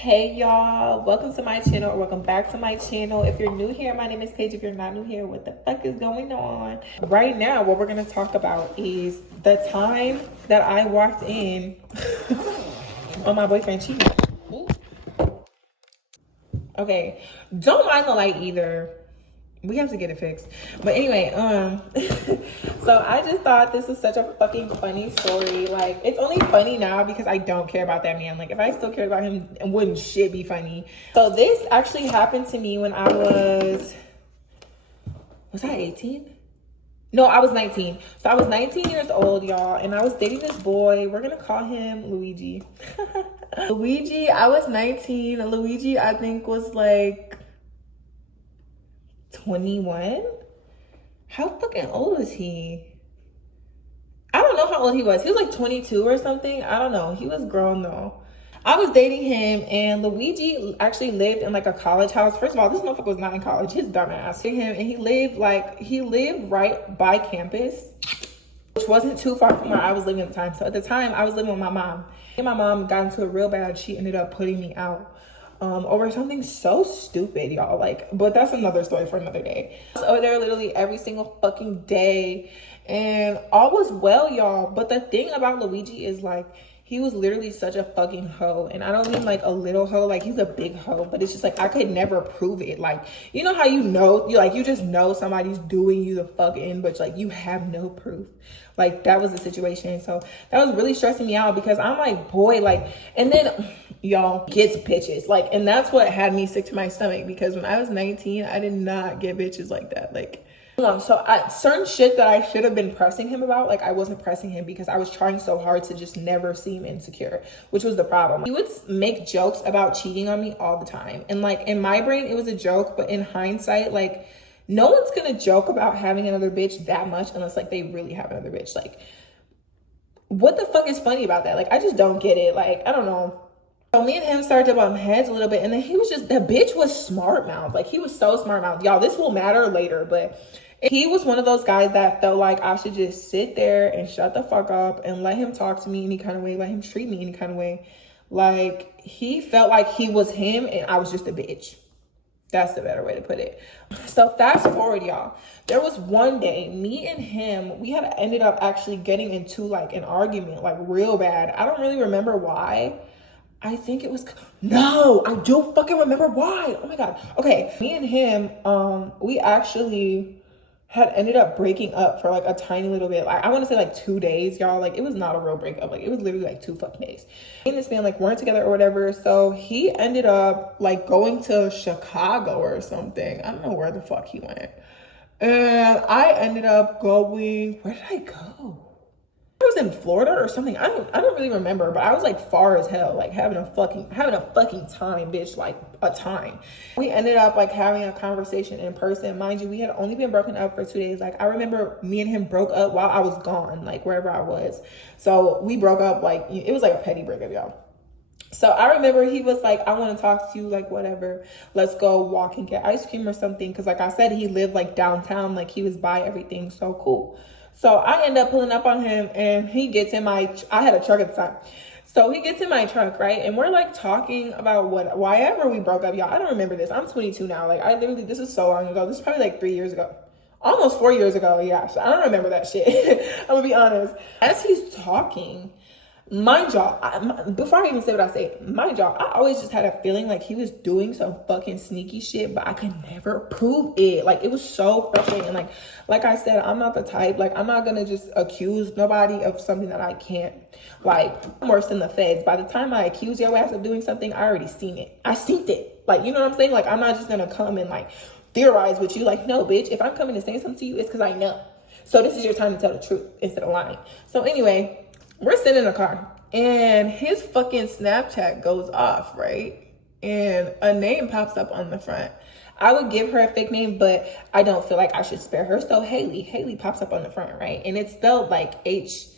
Hey y'all, welcome to my channel, or welcome back to my channel. If you're new here, my name is Paige. If you're not new here, what the fuck is going on? Right now, what we're gonna talk about is the time that I walked in on my boyfriend cheating. Ooh. Okay, don't mind the light either. We have to get it fixed. But anyway, so I just thought this was such a fucking funny story. Like, it's only funny now because I don't care about that man. Like, if I still cared about him, it wouldn't shit be funny. So this actually happened to me when I was I 18? No, I was 19. So I was 19 years old, y'all, and I was dating this boy. We're gonna call him Luigi. Luigi, I was 19. Luigi, I think, was like 21. How fucking old was he? I don't know how old he was. He was like 22 or something. I don't know. He was grown though. I was dating him, and Luigi actually lived in like a college house. First of all, this motherfucker was not in college. His dumb ass. Him, and he lived right by campus, which wasn't too far from where I was living at the time. So at the time, I was living with my mom. And my mom got into it real bad. She ended up putting me out over something so stupid, y'all. Like, but that's another story for another day. I was over there literally every single fucking day, and all was well, y'all. But the thing about Luigi is, like, he was literally such a fucking hoe. And I don't mean like a little hoe, like he's a big hoe, but it's just like I could never prove it. Like, you know how you just know somebody's doing you the fuck in, but like you have no proof. Like, that was the situation. So that was really stressing me out because I'm like, boy, like, and then y'all gets bitches. Like, and that's what had me sick to my stomach, because when I was 19, I did not get bitches like that. Like, so certain shit that I should have been pressing him about, like, I wasn't pressing him because I was trying so hard to just never seem insecure, which was the problem. He would make jokes about cheating on me all the time. And like, in my brain, it was a joke, but in hindsight, like, no one's gonna joke about having another bitch that much unless like they really have another bitch. Like, what the fuck is funny about that? Like, I just don't get it. Like, I don't know. So me and him started to bump heads a little bit, and then the bitch was smart mouth. Like, he was so smart mouth. Y'all, this will matter later, but he was one of those guys that felt like I should just sit there and shut the fuck up and let him talk to me any kind of way, let him treat me any kind of way. Like, he felt like he was him and I was just a bitch. That's the better way to put it. So fast forward, y'all. There was one day, me and him, we had ended up actually getting into like an argument, like real bad. I don't really remember why. I think it was, no, I don't fucking remember why. Oh my God. Okay, me and him, we actually had ended up breaking up for like a tiny little bit. Like, I want to say like 2 days, y'all. Like, it was not a real breakup. Like, it was literally like 2 fucking days. Me and this man like weren't together or whatever. So he ended up like going to Chicago or something. I don't know where the fuck he went. And I ended up going, where did I go? I was in Florida or something. I don't really remember, but I was like far as hell, like having a fucking time, bitch, like a time. We ended up like having a conversation in person. Mind you, we had only been broken up for 2 days. Like, I remember me and him broke up while I was gone, like wherever I was. So we broke up, like, it was like a petty breakup, y'all. So I remember he was like, I want to talk to you, like, whatever. Let's go walk and get ice cream or something. Cause like I said, he lived like downtown, like he was by everything. So cool. So I end up pulling up on him, and he gets in I had a truck at the time. So he gets in my truck, right? And we're like talking about why ever we broke up, y'all. I don't remember this. I'm 22 now. Like, this is so long ago. This is probably like 3 years ago. Almost 4 years ago, yeah. So I don't remember that shit. I'm gonna be honest. As he's talking, mind y'all, before I even say what I say, mind y'all, I always just had a feeling like he was doing some fucking sneaky shit, but I could never prove it. Like, it was so frustrating. And like I said, I'm not the type, like, I'm not gonna just accuse nobody of something that I can't. Like, I'm worse than the feds. By the time I accuse your ass of doing something, I already seen it. I seen it. Like, you know what I'm saying? Like, I'm not just gonna come and like theorize with you. Like, no, bitch, if I'm coming to say something to you, it's because I know. So this is your time to tell the truth instead of lying. So anyway, we're sitting in a car, and his fucking Snapchat goes off, right? And a name pops up on the front. I would give her a fake name, but I don't feel like I should spare her. So Haley pops up on the front, right? And it's spelled like it's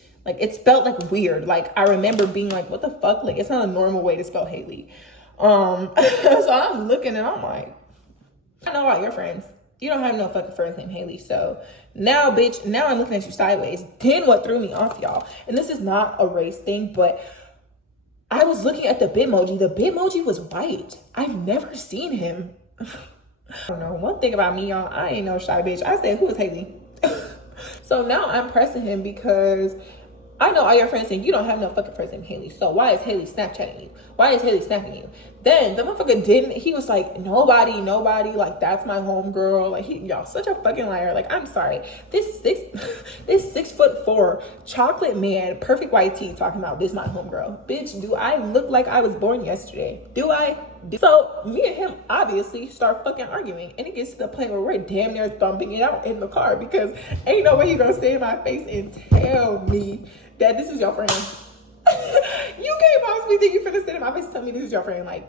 spelled like weird. Like, I remember being like, what the fuck? Like, it's not a normal way to spell Haley. So I'm looking and I'm like, I know all your friends. You don't have no fucking friends named Haley. So now, bitch, now I'm looking at you sideways. Then what threw me off, y'all, and this is not a race thing, but I was looking at the Bitmoji. The Bitmoji was white. I've never seen him. I don't know. One thing about me, y'all, I ain't no shy bitch. I said, who is Haley? So now I'm pressing him because I know all your friends saying you don't have no fucking friends named Haley. So why is Haley Snapchatting you? Why is Haley snapping you? Then the motherfucker didn't. He was like, nobody. Like, that's my homegirl. Like, y'all, such a fucking liar. Like, I'm sorry. This 6'4" chocolate man, perfect white tee, talking about this my homegirl. Bitch, do I look like I was born yesterday? Do I? So me and him obviously start fucking arguing, and it gets to the point where we're damn near thumping it out in the car because ain't no way you gonna stay in my face and tell me that this is your friend. You can't possibly think you finna sit in my face and tell me this is your friend. Like,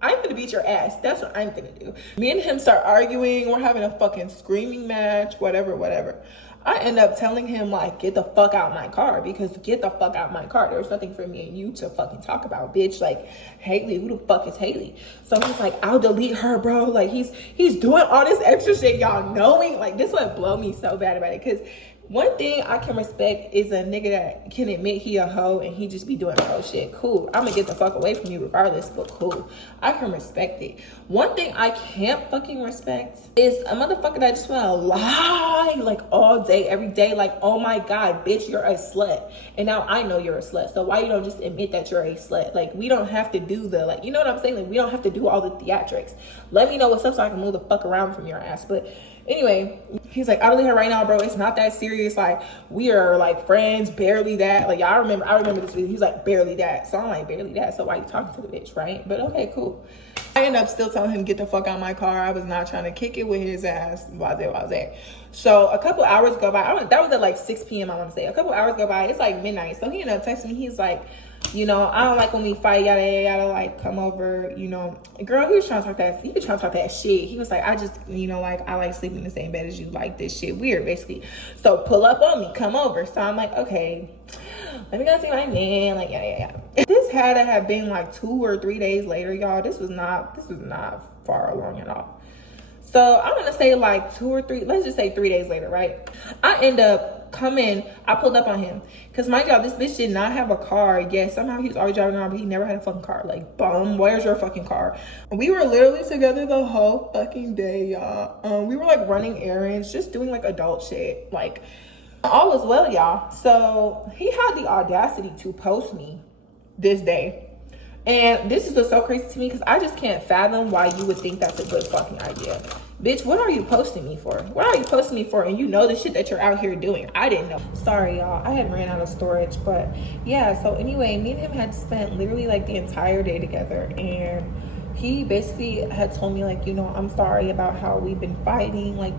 I'm gonna beat your ass. That's what I'm gonna do. Me and him start arguing. We're having a fucking screaming match, whatever. I end up telling him, like, get the fuck out of my car, because get the fuck out of my car. There's nothing for me and you to fucking talk about, bitch. Like, Haley, who the fuck is Haley? So he's like, I'll delete her, bro. Like, he's doing all this extra shit, y'all, knowing, like, this would blow me so bad about it, because one thing I can respect is a nigga that can admit he a hoe and he just be doing hoe shit. Cool. I'm gonna get the fuck away from you regardless, but cool. I can respect it. One thing I can't fucking respect is a motherfucker that just wanna lie like all day, every day. Like, oh my God, bitch, you're a slut. And now I know you're a slut. So why you don't just admit that you're a slut? Like, we don't have to do the, like, you know what I'm saying? Like, we don't have to do all the theatrics. Let me know what's up so I can move the fuck around from your ass. But anyway, he's like, I'll delete her right now, bro. It's not that serious. Like, we are like friends, barely that. Like, I remember this video. He's like, barely that. So I'm like, barely that. So why you talking to the bitch, right? But okay, cool. I end up still telling him, get the fuck out of my car. I was not trying to kick it with his ass. Blase. So a couple hours go by. That was at like 6 p.m. I want to say. A couple hours go by. It's like midnight. So he ended up texting me. He's like, you know, I don't like when we fight, yada, like, come over, you know. Girl, he was trying to talk that shit. He was like, I just, you know, like, I like sleeping in the same bed as you, like, this shit weird, basically. So pull up on me, come over. So I'm like, okay, let me go see my man, like, yada. This had to have been like 2 or 3 days later, y'all. This was not far along at all. So I'm gonna say like 2 or 3, let's just say 3 days later, right? I end up I pulled up on him. Cause mind y'all, this bitch did not have a car. Yes, somehow he was always driving around, but he never had a fucking car. Like, bum, where's your fucking car? We were literally together the whole fucking day, y'all. We were like running errands, just doing like adult shit. Like, all was well, y'all. So he had the audacity to post me this day. And this is just so crazy to me because I just can't fathom why you would think that's a good fucking idea. Bitch, what are you posting me for? What are you posting me for? And you know the shit that you're out here doing. I didn't know. Sorry, y'all. I had ran out of storage. But yeah, so anyway, me and him had spent literally like the entire day together. And he basically had told me, like, you know, I'm sorry about how we've been fighting, like,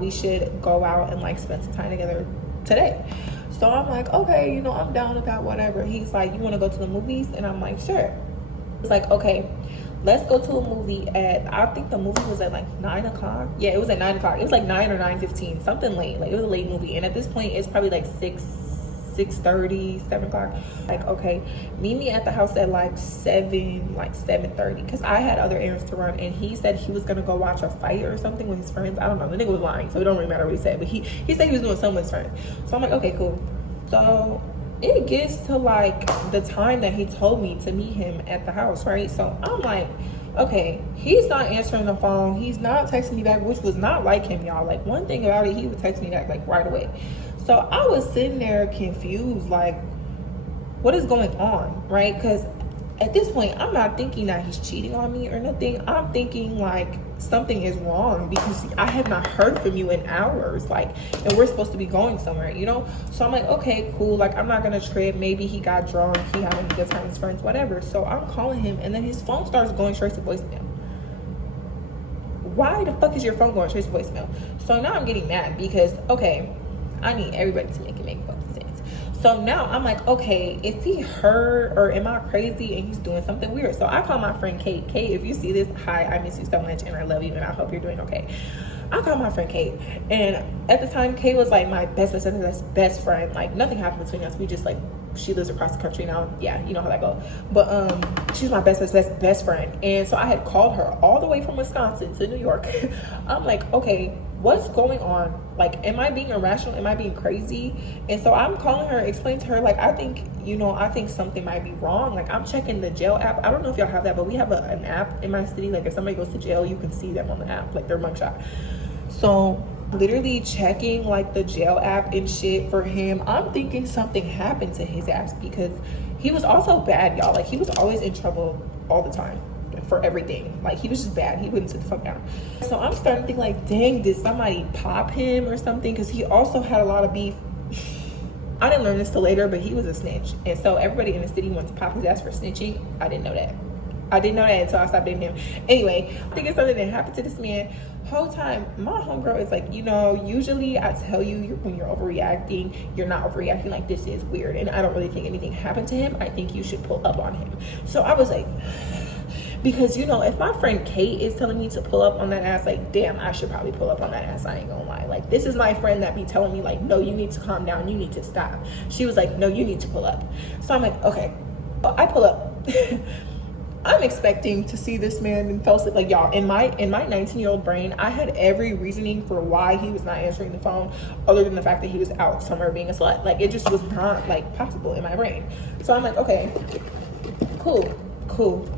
we should go out and like spend some time together today. So I'm like, okay, you know, I'm down with that, whatever. He's like, you want to go to the movies? And I'm like, sure. It's like, okay, let's go to a movie at, I think the movie was at like 9 o'clock. Yeah, it was at 9 o'clock. It was like 9 or 9:15, something late. Like, it was a late movie. And at this point, it's probably like 6:30, 7 o'clock. Like, okay, meet me at the house at like 7:30, because I had other errands to run. And he said he was gonna go watch a fight or something with his friends. I don't know, the nigga was lying, so it don't really matter what he said, but he said he was doing something with his friends. So I'm like, okay, cool. So it gets to like the time that he told me to meet him at the house, right? So I'm like, okay, he's not answering the phone, he's not texting me back, which was not like him, y'all. Like, one thing about it, he would text me back like right away. So I was sitting there confused, like, what is going on, right? Because at this point, I'm not thinking that he's cheating on me or nothing. I'm thinking like something is wrong because I have not heard from you in hours, like, and we're supposed to be going somewhere, you know? So I'm like, okay, cool. Like, I'm not gonna trip. Maybe he got drunk, he having a good time with his friends, whatever. So I'm calling him, and then his phone starts going straight to voicemail. Why the fuck is your phone going straight to voicemail? So now I'm getting mad because, okay, I need everybody to make it make fucking sense. So now I'm like, okay, is he hurt or am I crazy and he's doing something weird? So I call my friend Kate. Kate, if you see this, hi, I miss you so much and I love you and I hope you're doing okay. I called my friend Kate, and at the time, Kate was like my best friend. Like, nothing happened between us. We just, like, she lives across the country now. Yeah, you know how that goes. But she's my best friend. And so I had called her all the way from Wisconsin to New York. I'm like, okay, what's going on? Like, am I being irrational? Am I being crazy? And so I'm calling her, explain to her, like, I think something might be wrong. Like, I'm checking the jail app. I don't know if y'all have that, but we have an app in my city. Like, if somebody goes to jail, you can see them on the app, like their mugshot. So literally checking like the jail app and shit for him. I'm thinking something happened to his ass, because he was also bad, y'all. Like, he was always in trouble all the time for everything. Like, he was just bad. He wouldn't sit the fuck down. So I'm starting to think like, dang, did somebody pop him or something? Because he also had a lot of beef. I didn't learn this till later, but he was a snitch, and so everybody in the city wants to pop his ass for snitching. I didn't know that until I stopped dating him. Anyway, I think it's something that happened to this man. Whole time my homegirl is like, usually I tell you, when you're overreacting, you're not overreacting. Like, this is weird, and I don't really think anything happened to him. I think you should pull up on him. So I was like, because if my friend Kate is telling me to pull up on that ass, like, damn, I should probably pull up on that ass. I ain't gonna lie. Like, this is my friend that be telling me like, no, you need to calm down, you need to stop. She was like, no, you need to pull up. So I'm like, okay. I pull up. I'm expecting to see this man and fell asleep. Like, y'all, in my 19-year-old brain, I had every reasoning for why he was not answering the phone, other than the fact that he was out somewhere being a slut. Like, it just was not like possible in my brain. So I'm like, okay, cool.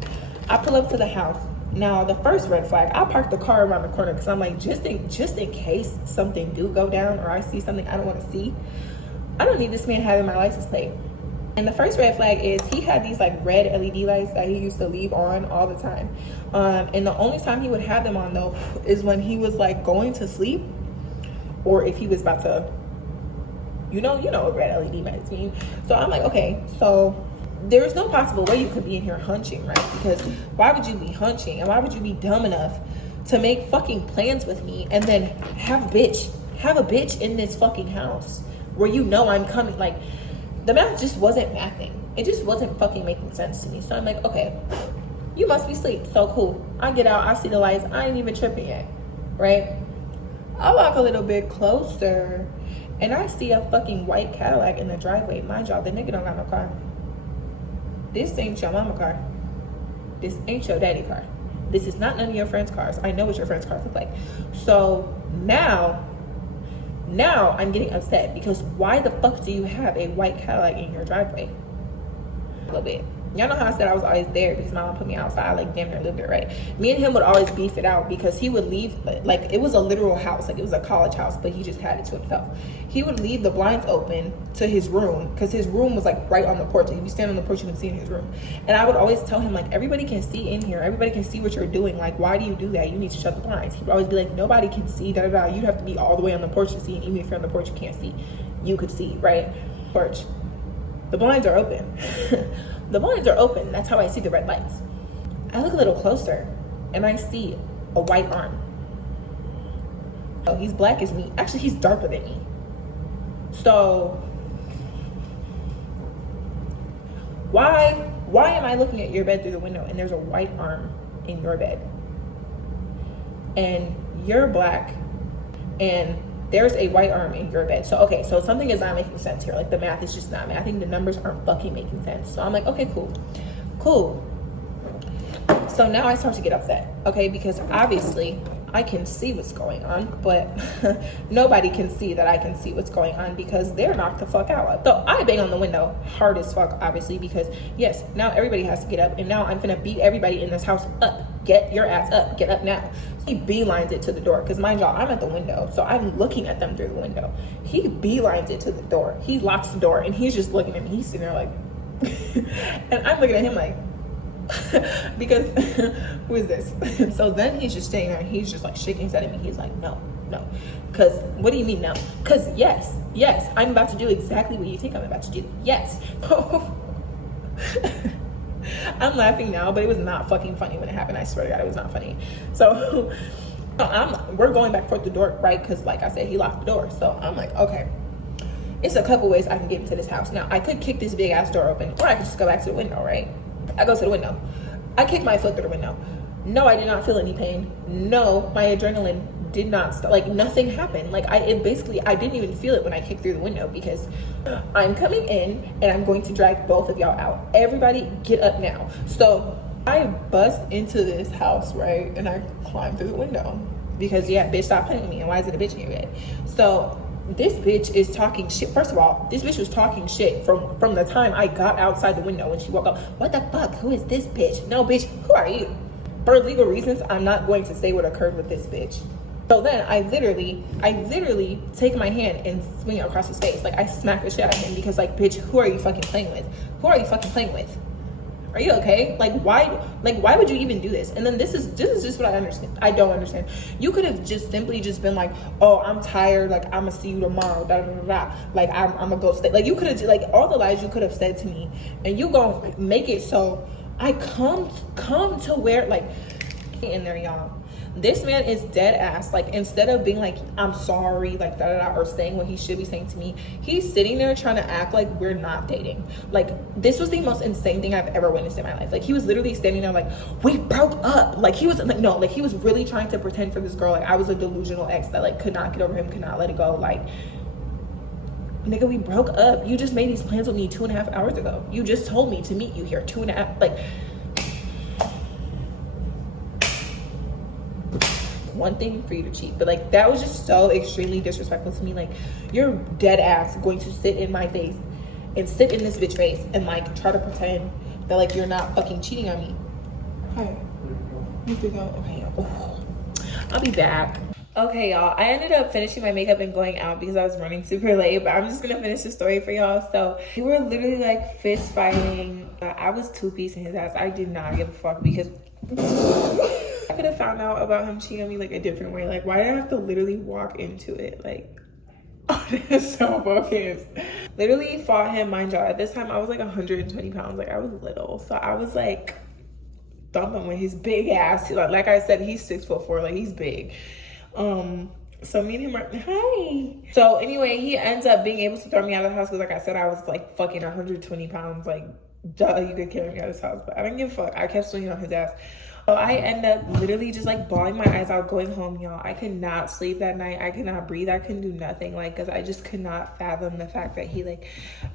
I pull up to the house. Now, the first red flag, I parked the car around the corner, because I'm like, just in case something do go down, or I see something I don't want to see, I don't need this man having my license plate. And the first red flag is he had these like red LED lights that he used to leave on all the time. And the only time he would have them on, though, is when he was like going to sleep, or if he was about to, you know what red LED lights mean. So I'm like, okay, so there is no possible way you could be in here hunching, right? Because why would you be hunching, and why would you be dumb enough to make fucking plans with me and then have a bitch in this fucking house where I'm coming? Like, the math just wasn't mathing. It just wasn't fucking making sense to me. So I'm like, okay, you must be asleep. So cool. I get out, I see the lights, I ain't even tripping yet, right? I walk a little bit closer, and I see a fucking white Cadillac in the driveway. Mind y'all, the nigga don't got no car. This ain't your mama car. This ain't your daddy car. This is not none of your friends' cars. I know what your friends' cars look like. So now I'm getting upset, because why the fuck do you have a white Cadillac in your driveway? A little bit. Y'all know how I said I was always there because my mom put me outside, like damn near lived there, right? Me and him would always beef it out, because he would leave, like, it was a literal house, like it was a college house, but he just had it to himself. He would leave the blinds open to his room, because his room was like right on the porch. Like, if you stand on the porch, you can see in his room. And I would always tell him, like, everybody can see in here, everybody can see what you're doing. Like, why do you do that? You need to shut the blinds. He would always be like, nobody can see, da da da. You have to be all the way on the porch to see, and even if you're on the porch, you can't see. You could see, right? Porch. The blinds are open. The blinds are open. That's how I see the red lights. I look a little closer, and I see a white arm. Oh, he's black as me. Actually, he's darker than me. So why am I looking at your bed through the window, and there's a white arm in your bed? And you're black, and there's a white arm in your bed. So, okay, so something is not making sense here. Like, the math is just not mathing. The numbers aren't fucking making sense. So I'm like, okay, cool. So now I start to get upset, okay? Because obviously I can see what's going on, but nobody can see that I can see what's going on, because they're knocked the fuck out. So I bang on the window hard as fuck, obviously, because yes, now everybody has to get up, and now I'm gonna beat everybody in this house up. Get your ass up, get up now. He beelines it to the door, because mind y'all, I'm at the window, so I'm looking at them through the window. He beelines it to the door. He locks the door, and he's just looking at me. He's sitting there like, and I'm looking at him like, because who is this? So then he's just staying there, and he's just like shaking his head at me. He's like, no, because what do you mean no? Because yes, I'm about to do exactly what you think I'm about to do. Yes. I'm laughing now, but it was not fucking funny when it happened. I swear to God, it was not funny. So we're going back forth the door, right? Because like I said, he locked the door. So I'm like, okay, it's a couple ways I can get into this house. Now, I could kick this big ass door open, or I could just go back to the window, right? I go to the window. I kick my foot through the window. No, I did not feel any pain. No, my adrenaline did not stop. Like, nothing happened. Like, I didn't even feel it when I kicked through the window, because I'm coming in and I'm going to drag both of y'all out. Everybody get up now. So I bust into this house, right? And I climb through the window. because yeah, bitch, stop playing with me. And why is it a bitch in your bed? So this bitch is talking shit. First of all, this bitch was talking shit from the time I got outside the window when she woke up. What the fuck? Who is this bitch? No, bitch, who are you? For legal reasons, I'm not going to say what occurred with this bitch. So then I literally take my hand and swing it across his face. Like, I smack the shit out of him because, like, bitch, who are you fucking playing with? Who are you fucking playing with? Are you okay? Like, why would you even do this? And then this is just what I understand. I don't understand. You could have just simply just been like, oh, I'm tired, like, I'm gonna see you tomorrow, da da da da. Like, I'm gonna go stay. Like, you could have, like, all the lies you could have said to me, and you gonna make it so I come to where, like, in there, y'all. This man is dead ass. Like, instead of being like, I'm sorry, like, da da da, or saying what he should be saying to me, he's sitting there trying to act like we're not dating. Like, this was the most insane thing I've ever witnessed in my life. Like, he was literally standing there like, we broke up. Like, he was like, no, like, he was really trying to pretend for this girl like I was a delusional ex that, like, could not get over him, could not let it go. Like, nigga, we broke up. You just made these plans with me 2.5 hours ago. You just told me to meet you here 2.5, like, one thing for you to cheat, but like, that was just so extremely disrespectful to me. Like, you're dead ass going to sit in my face and sit in this bitch face and like try to pretend that like you're not fucking cheating on me. Hi. You think okay, I'll be back. Okay, y'all, I ended up finishing my makeup and going out because I was running super late, but I'm just gonna finish the story for y'all. So we were literally like fist fighting. I was two-piecing his ass. I did not give a fuck because I could have found out about him cheating on me like a different way. Like, why did I have to literally walk into it? Like, oh, this is so bogus. Literally fought him, mind y'all. At this time, I was like 120 pounds. Like, I was little. So I was like thumping with his big ass. Like I said, he's 6'4". Like, he's big. So me and him are, hi. So anyway, he ends up being able to throw me out of the house because, like I said, I was like fucking 120 pounds. Like, duh, you could carry me out of his house. But I didn't give a fuck. I kept swinging on his ass. So I end up literally just like bawling my eyes out going home, y'all. I could not sleep that night. I could not breathe. I couldn't do nothing, like, because I just could not fathom the fact that he like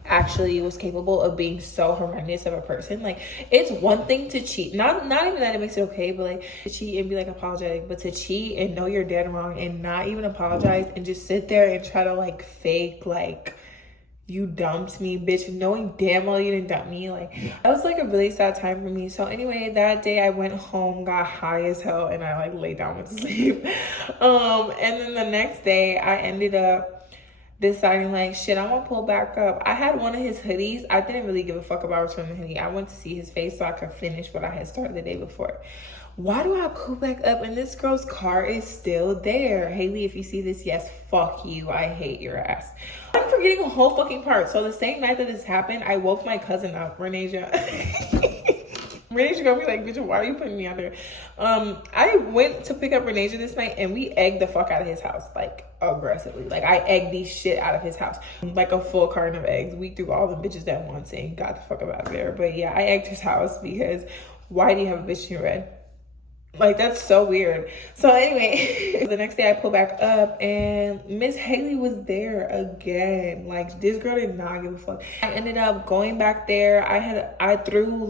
actually was capable of being so horrendous of a person. Like, it's one thing to cheat, not even that it makes it okay, but like to cheat and be like apologetic, but to cheat and know you're dead wrong and not even apologize and just sit there and try to like fake like you dumped me, bitch, knowing damn well you didn't dump me. Like, that was like a really sad time for me. So anyway, that day I went home, got high as hell, and I like laid down, went to sleep. And then the next day I ended up deciding like, shit, I'm gonna pull back up. I had one of his hoodies. I didn't really give a fuck about returning the hoodie. I went to see his face so I could finish what I had started the day before. Why do I pull back up and this girl's car is still there? Haley, if you see this, yes, fuck you. I hate your ass. I'm forgetting a whole fucking part. So the same night that this happened, I woke my cousin up, Renasia. Renasia gonna be like, bitch, why are you putting me out there? I went to pick up Renasia this night and we egged the fuck out of his house, like aggressively. Like, I egged the shit out of his house. Like a full carton of eggs. We threw all the bitches that once and got the fuck up out of there. But yeah, I egged his house because why do you have a bitch in your bed? Like, that's so weird. So anyway, the next day I pull back up and Miss Haley was there again. Like, this girl did not give a fuck. I ended up going back there. I threw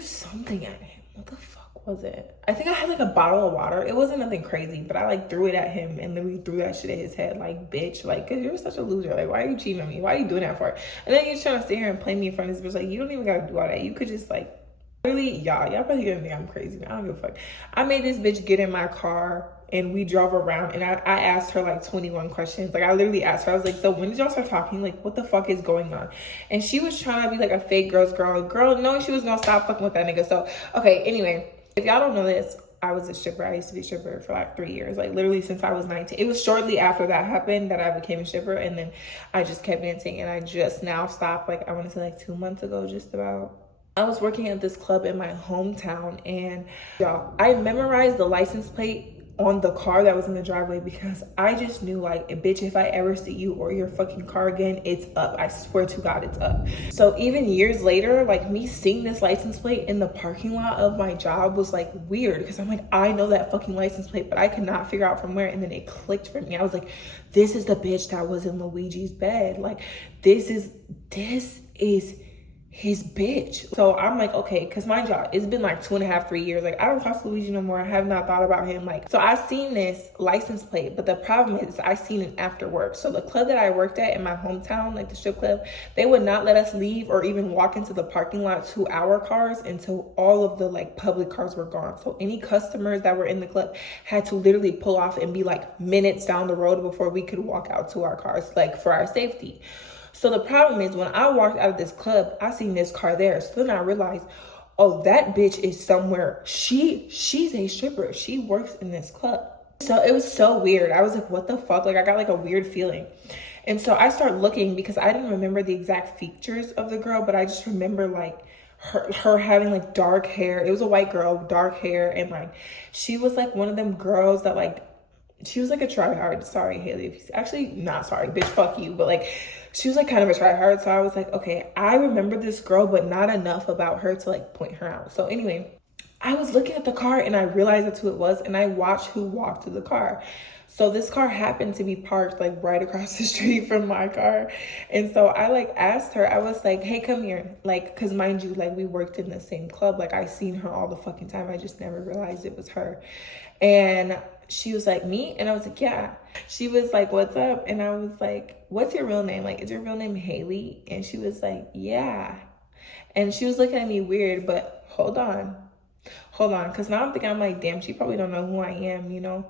something at him. What the fuck was it? I think I had like a bottle of water. It wasn't nothing crazy, but I like threw it at him and then we threw that shit at his head. Like, bitch, like, cause you're such a loser. Like, why are you cheating on me? Why are you doing that for? And then you're trying to sit here and play me in front of this bitch. Like, you don't even gotta do all that. You could just like, really, y'all probably gonna think I'm crazy, man. I don't give a fuck. I made this bitch get in my car and we drove around and I asked her like 21 questions. Like, I literally asked her, I was like, so when did y'all start talking? Like, what the fuck is going on? And she was trying to be like a fake girl, knowing she was gonna stop fucking with that nigga. So, okay, anyway, if y'all don't know this, I was a stripper. I used to be a stripper for like 3 years, like literally since I was 19. It was shortly after that happened that I became a stripper, and then I just kept dancing and I just now stopped, like I want to say like 2 months ago, just about. I was working at this club in my hometown and y'all, I memorized the license plate on the car that was in the driveway because I just knew like, bitch, if I ever see you or your fucking car again, it's up. I swear to God, it's up. So even years later, like me seeing this license plate in the parking lot of my job was like weird because I'm like, I know that fucking license plate, but I could not figure out from where. And then it clicked for me. I was like, this is the bitch that was in Luigi's bed. Like, this is his bitch. So I'm like, okay, because mind y'all, it's been like 2.5, 3 years. Like, I don't talk to Luigi no more. I have not thought about him. Like, so I seen this license plate, but the problem is I seen it after work. So the club that I worked at in my hometown, like the strip club, they would not let us leave or even walk into the parking lot to our cars until all of the like public cars were gone. So any customers that were in the club had to literally pull off and be like minutes down the road before we could walk out to our cars, like for our safety. So the problem is when I walked out of this club, I seen this car there. So then I realized, oh, that bitch is somewhere. She's a stripper. She works in this club. So it was so weird. I was like, what the fuck? Like I got like a weird feeling. And so I started looking because I didn't remember the exact features of the girl, but I just remember like her having like dark hair. It was a white girl, dark hair, and like she was like one of them girls that like she was like a tryhard. Sorry, Haley. If you, actually, not sorry, bitch, fuck you. But like, she was like kind of a tryhard. So I was like, okay, I remember this girl, but not enough about her to like point her out. So anyway, I was looking at the car and I realized that's who it was. And I watched who walked to the car. So this car happened to be parked like right across the street from my car. And so I like asked her, I was like, hey, come here. Like, cause mind you, like we worked in the same club. Like I seen her all the fucking time. I just never realized it was her. And she was like, me? And I was like, yeah. She was like, what's up? And I was like, what's your real name? Like, is your real name Haley? And she was like, yeah. And she was looking at me weird, but hold on. Cause now I'm thinking, I'm like, damn, she probably don't know who I am, you know?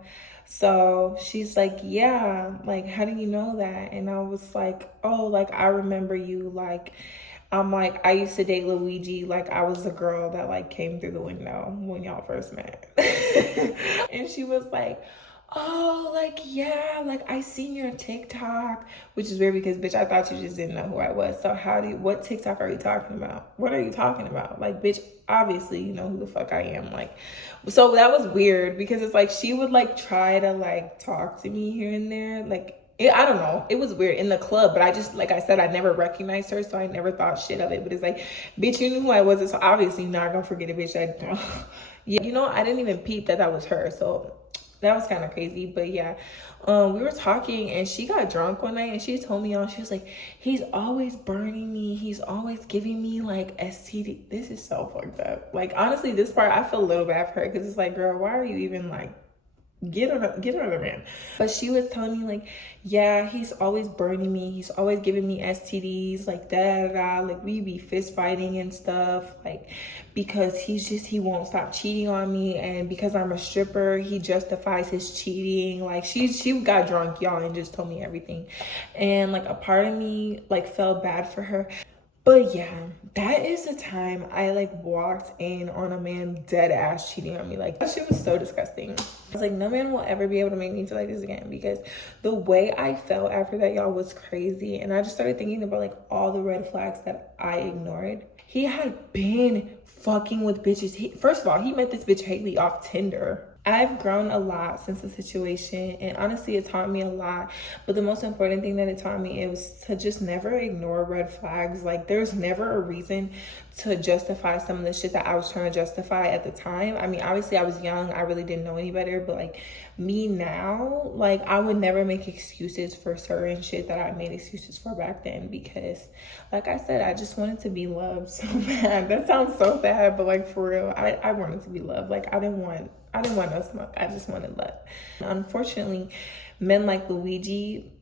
So she's like, yeah, like, how do you know that? And I was like, oh, like, I remember you, like, I'm like, I used to date Luigi. Like, I was the girl that like came through the window when y'all first met. And she was like, oh, like, yeah, like I seen your TikTok, which is weird because bitch, I thought you just didn't know who I was. So what TikTok are you talking about? What are you talking about? Like, bitch, obviously you know who the fuck I am. Like, so that was weird because it's like, she would like try to like talk to me here and there. Like, I don't know. It was weird in the club, but I just, like I said, I never recognized her, so I never thought shit of it. But it's like, bitch, you knew who I was, so obviously you're not gonna forget it, bitch. Yeah, you know, I didn't even peep that was her, so that was kind of crazy. But yeah, we were talking, and she got drunk one night, and she told me she was like, he's always burning me. He's always giving me like STD. This is so fucked up. Like honestly, this part I feel a little bad for her because it's like, girl, why are you even like? Get another man. But she was telling me like, yeah, he's always burning me, he's always giving me STDs, like da da da, like we be fist fighting and stuff, like because he won't stop cheating on me, and because I'm a stripper he justifies his cheating. Like she got drunk, y'all, and just told me everything. And like a part of me like felt bad for her. But yeah, that is the time I like walked in on a man dead ass cheating on me. Like that shit was so disgusting. I was like, no man will ever be able to make me feel like this again, because the way I felt after that, y'all, was crazy. And I just started thinking about like all the red flags that I ignored. He had been fucking with bitches. First of all, he met this bitch Haley off Tinder. I've grown a lot since the situation, and honestly it taught me a lot. But the most important thing that it taught me is to just never ignore red flags. Like there's never a reason to justify some of the shit that I was trying to justify at the time. I mean, obviously I was young, I really didn't know any better, but like me now, like I would never make excuses for certain shit that I made excuses for back then, because like I said, I just wanted to be loved so bad. That sounds so bad, but like for real, I wanted to be loved. Like I didn't want no smoke. I just wanted love. Unfortunately, men like Luigi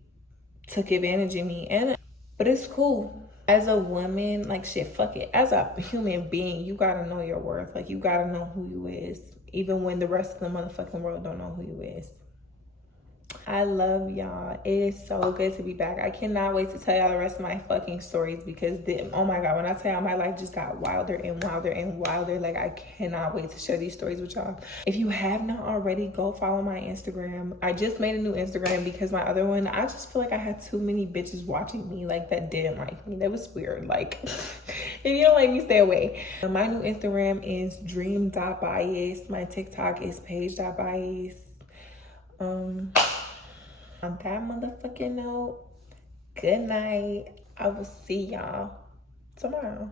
took advantage of me, but it's cool. As a woman, like shit, fuck it. As a human being, you gotta know your worth. Like you gotta know who you is, even when the rest of the motherfucking world don't know who you is. I love y'all. It is so good to be back. I cannot wait to tell y'all the rest of my fucking stories, because oh my god, when I tell y'all my life just got wilder and wilder and wilder, like I cannot wait to share these stories with y'all. If you have not already, go follow my Instagram. I just made a new Instagram because my other one, I just feel like I had too many bitches watching me like that didn't like me. That was weird. Like if you don't like me, stay away. My new Instagram is dream.bias. My TikTok is page.bias. On that motherfucking note, good night. I will see y'all tomorrow.